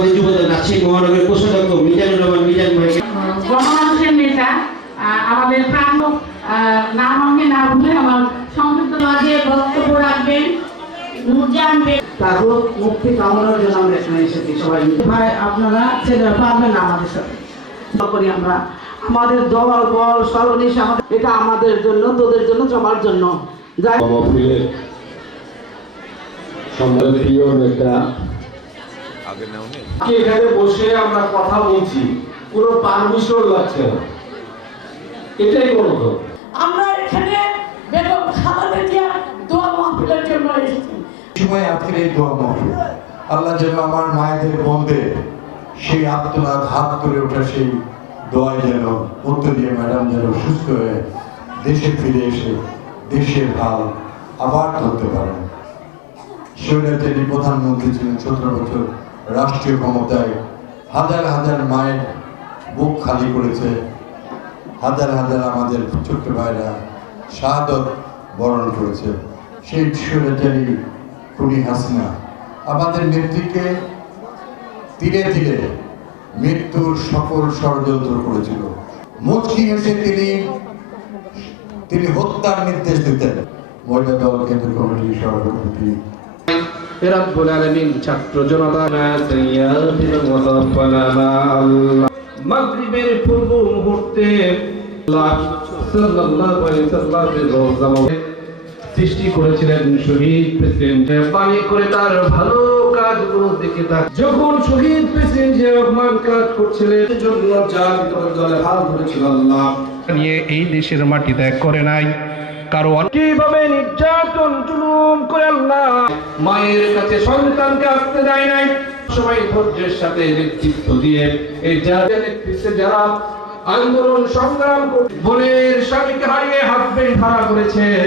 রাজশাহী মহানগরের কোষাধ্যক্ষ মিজানুর রহমান মিজান ভাইকে গণমানুষের নেতা আমাদের প্রাণ নাম আমাকে না ভুলে আমার সংযুক্ত মাঝে বক্তব্য রাখবেন নুরজান তারপর মুক্তি কামনার জন্য আমরা এখানে এসেছি সবাই ভাই আপনারা ছেলেরা পারবেন না আমাদের সাথে করি আমরা আমাদের দল বল সর্বনিশ আমাদের এটা আমাদের জন্য তোদের জন্য সবার জন্য যাই সম্মানীয় নেতা এখানে বসে আমরা কথা বলছি কোনো পারমিশন লাগছে না, এটাই গণতন্ত্র। আমরা এখানে বেগম খালেদা জিয়ার দোয়া মাহফিলের জন্য এসেছি। সময় আজকের এই দোয়া মাহফিল আল্লাহ যেন আমার মায়েদের বন্ধে সেই আত্মনাদ হাত করে ওঠা সেই দোয়ায় যেন উত্তর দিয়ে ম্যাডাম যেন সুস্থ হয়ে দেশে ফিরে এসে দেশের হাল আবার ধরতে পারেন। স্বৈরাচারী প্রধানমন্ত্রী ছিলেন 17 বছর রাষ্ট্রীয় ক্ষমতায়, হাজার হাজার মায়ের বুক খালি করেছে, হাজার হাজার আমাদের ছোট্ট ভাইরা শাহাদত বরণ করেছে। সেই স্বৈরাচারী খুনি হাসিনা আমাদের নেত্রীকে ধীরে ধীরে মৃত্যুর সকল ষড়যন্ত্র করেছিল। মুচকি হেসে তিনি হত্যার নির্দেশ দিতেন। মহিলা দল কেন্দ্রীয় কমিটির সভাপতি রব্বুল আলামিন ছাত্র জনতা মাগরিবের পূর্ব মুহূর্তে আল্লাহ সাল্লাল্লাহু আলাইহি ওয়াসাল্লামের রওজা সৃষ্টি করেছিলেন শহীদ প্রেসিডেন্ট বাণী করে তার ভালো কাজগুলো দেখে তার যখন শহীদ প্রেসিডেন্ট জিয়া রহমান কাজ করছিলেন জন্য জাতীয় দলে হাল ধরেছিল আল্লাহ নিয়ে এই দেশের মাটি ত্যাগ করে নাই কারো কিভাবে নির্যাতন জুলুম করে আল্লাহ মায়ের কাছে সন্তানকে আসতে দেয় নাই। সবাই ধৈর্যের সাথে নেতৃত্ব দিয়ে এই জাতীয় নেতৃত্বে যারা আন্দোলন সংগ্রাম করে বোনের স্বামীকে হারিয়ে হাজবেন্ড হারা করেছে।